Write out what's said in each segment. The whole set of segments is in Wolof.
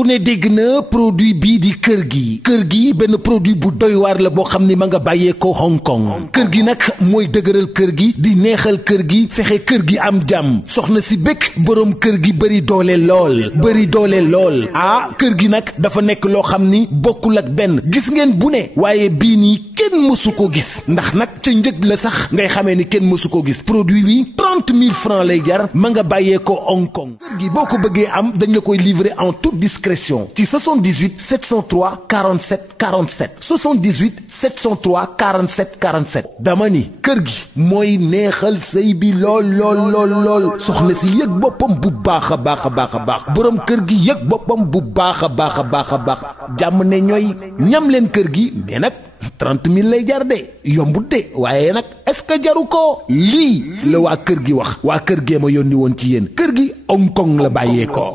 ku ne dégg na produit bii di kër gi benn produit bu doy waar la boo xam ni ma nga bàyyee ko Hong Kong kër gi nag mooy dëgëral kër gi di neexal kër gi fexe kër gi am jàmm soxna si bëgg boroom kër gi bëri doole lool ah kër gi nag dafa nekk loo xam ni bokkul ak benn gis ngeen bu ne waaye bii nii kenn mësu ko gis ndax nag ca njëg la sax ngay xamee ni kenn mësu ko gis produit bi 30 000 francs lay jar ma nga bàyyee ko Hong Kong kër gi boo ko bëggee am dañ la koy livrer en toute discrétion ci 78 703 47 47 78 703 47 47 dama ni kër gi mooy neexal sëy bi lool soxna si yëg boppam bu baax a baax boroom kër gi yëg boppam bu baax a baax jàmm ne ñooy ñam leen kër gi mais nag 30 000 lay jar de yombut de waaye nag est-ce que jaru ko lii la waa kër gi wax waa kër gee ma yónni woon ci yéen kër gi Hong Kong la bàyyee ko.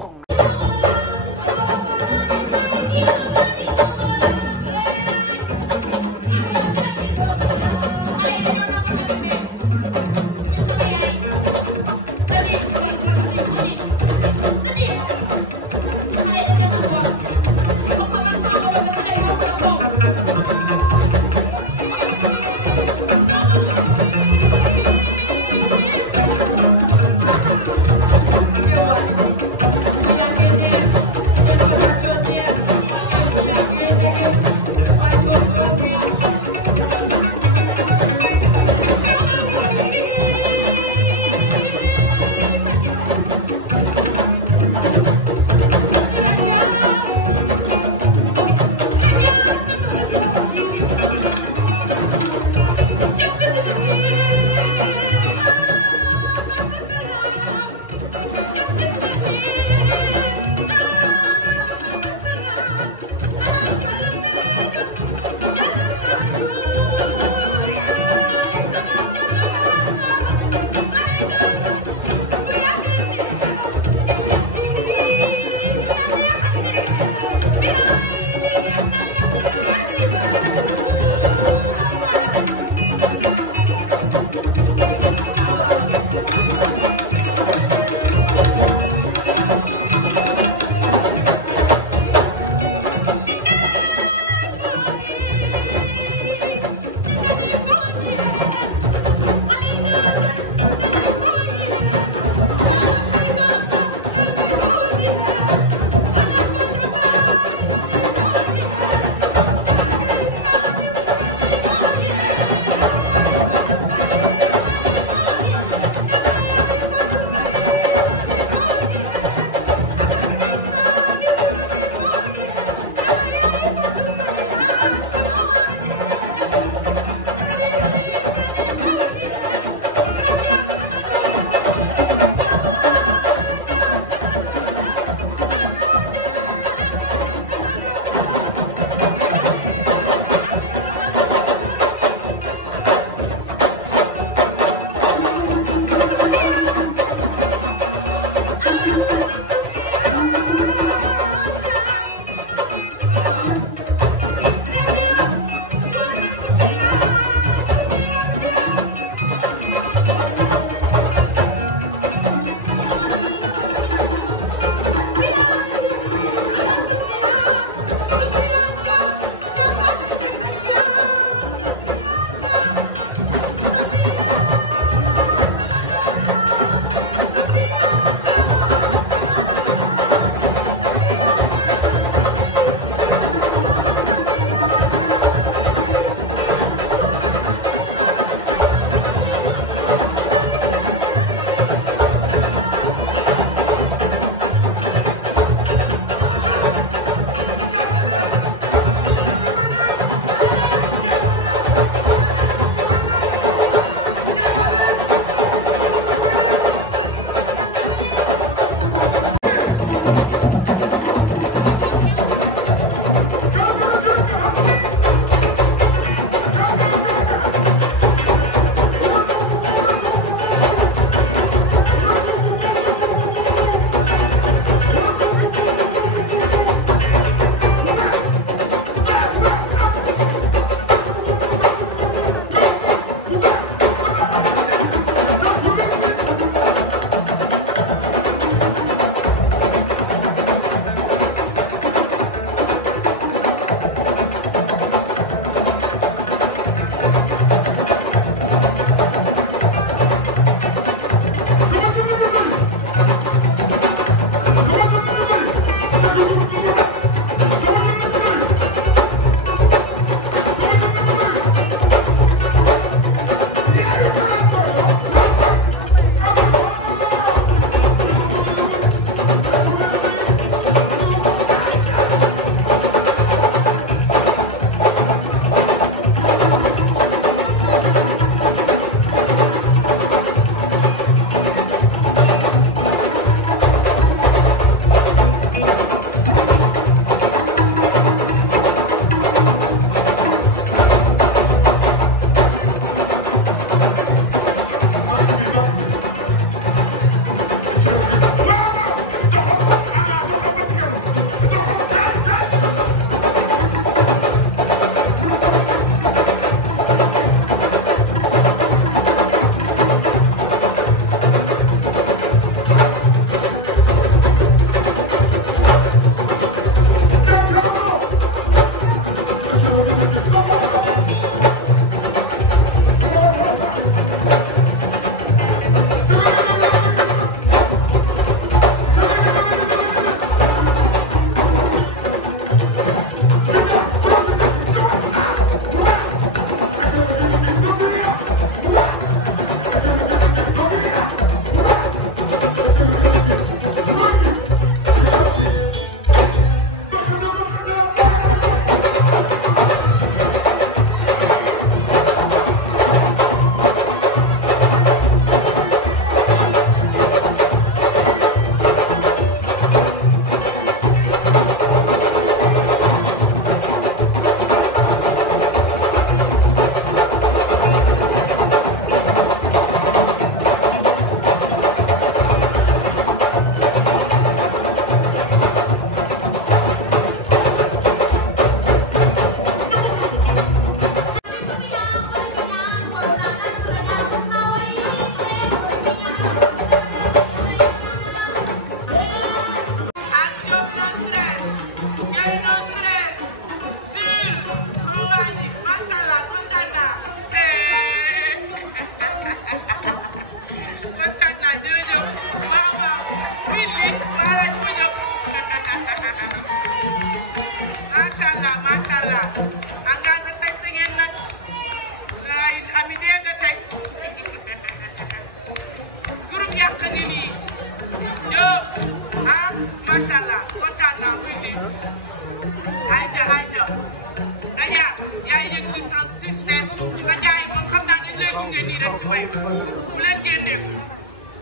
bu leen génnee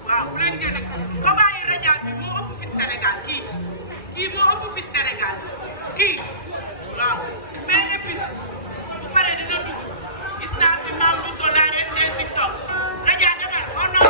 waaw bu leen génnee ko bàyyi rajo bi moo ëpp fit Sénégal kii moo ëpp fit Sénégal kii waaw mais et puis bu paree dina dugg gis naa fi maam bu solaare des TikTok rajo demal on non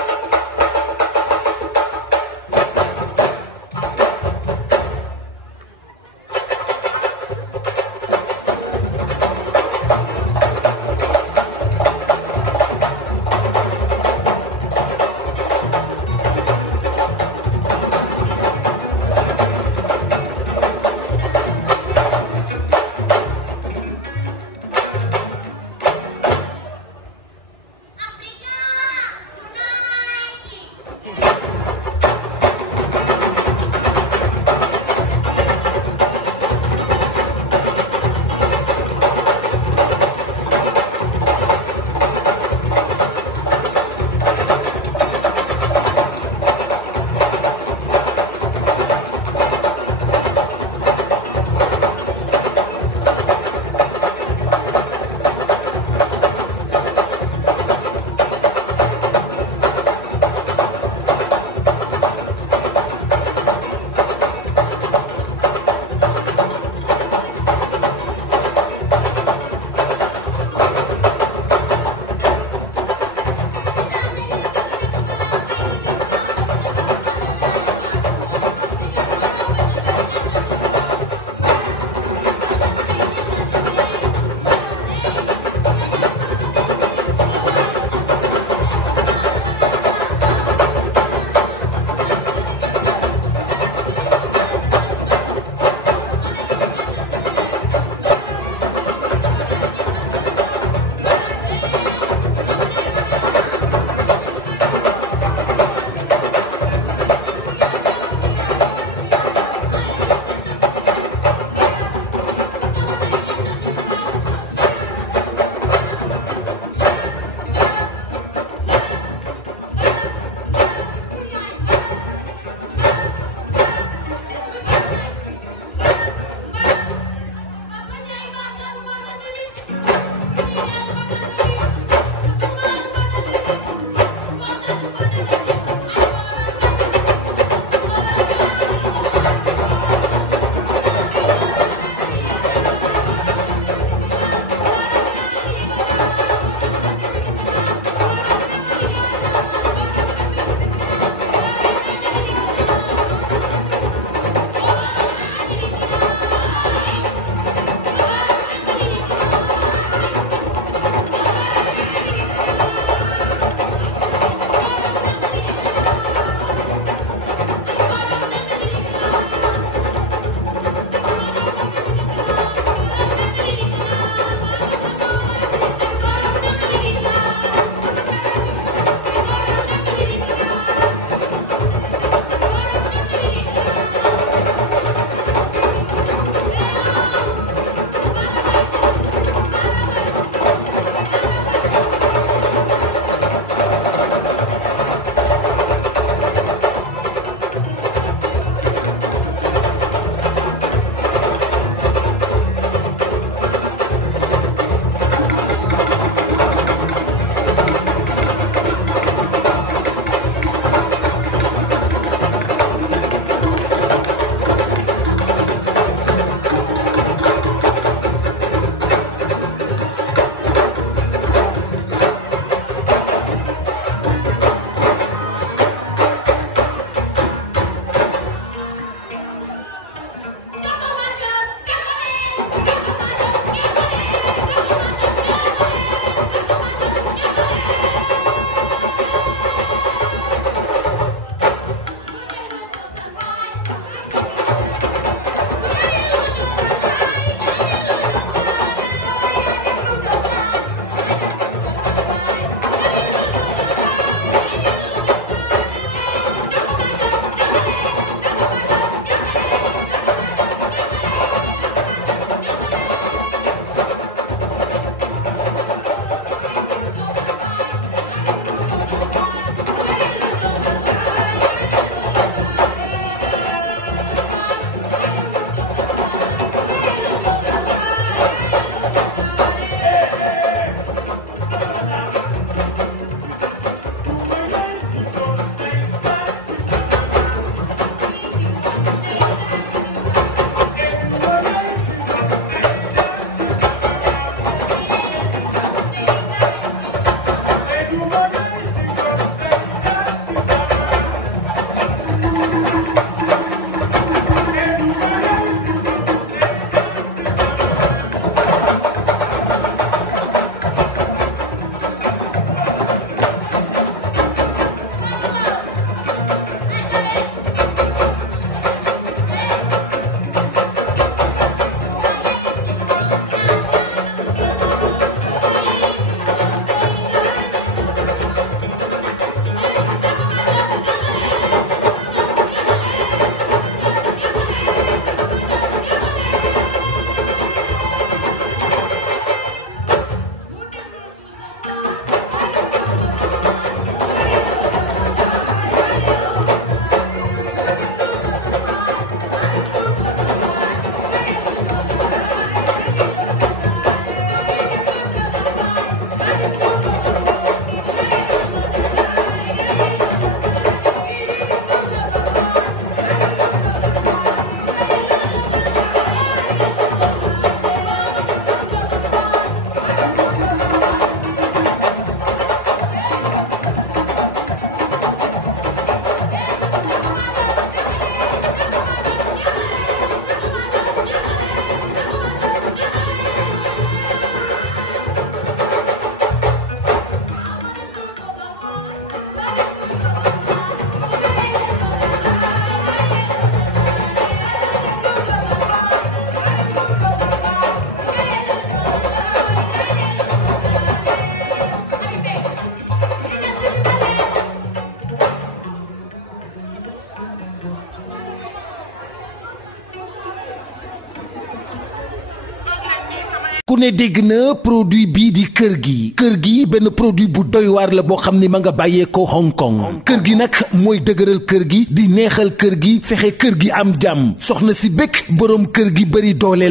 ku ne dégg na produit bii di kër gi benn produit bu doy waar la boo xam ni ma nga bàyyee ko Hong Kong kër gi nag mooy dëgëral kër gi di neexal kër gi fexe kër gi am jàmm soxna si bëgg boroom kër gi bëri doole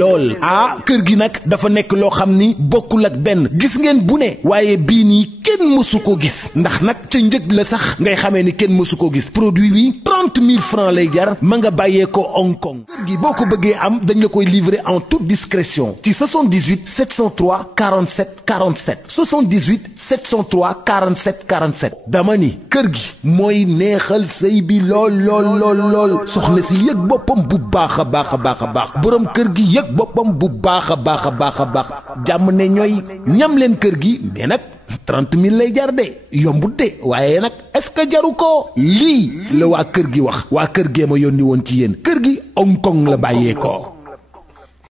lool ah kër gi nag dafa nekk loo xam ni bokkul ak benn gis ngeen bu ne waaye bii nii kenn mësu ko gis ndax nag ca njëg la sax ngay xamee ni kenn mësu ko gis produit bi 30 000 francs lay jar ma nga bàyyee ko Hong Kong kër gi boo ko bëggee am dañ la koy livrer en toute discrétion ci 78 703 47 47 78 703 47 47 dama ni kër gi mooy neexal sëy bi lool soxna si yëg boppam bu baax a baax boroom kër gi yëg boppam bu baax a baax jàmm ne ñooy ñam leen kër gi mais nag 30 000 lay jar de yombut de waaye nag est-ce que jaru ko lii la waa kër gi wax waa kër gee ma yónni woon ci yéen kër gi Hong Kong la bàyyee ko